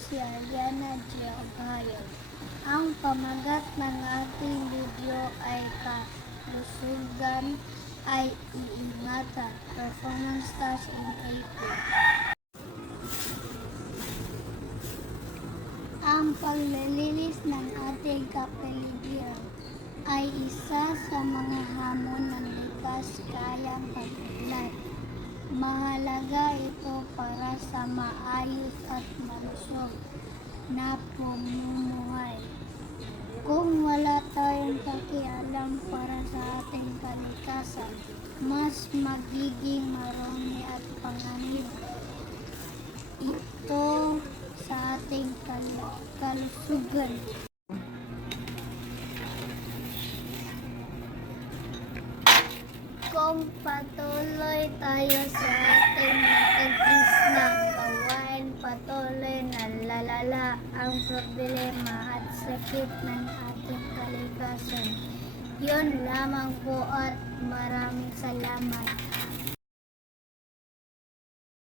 si Ariana Giabayo. Ang pamagat ng ating video ay kalusugan ay iingatan. Performance stars in April. Ang paglilinis ng ating kapaligiran ay isa sa mga hamon ng likas kayang pag-unlad. Mahalaga ito para sa maayos at malusog na pamumuhay. Kung wala tayong pakialam para sa ating kalikasan, mas magiging marami at panganib ito sa ating kal- kalusugan. Kung patuloy tayo sa ating matagis ng gawain, patuloy na lalala ang problema at sakit ng ating kalikasan. Yun lamang po at maraming salamat.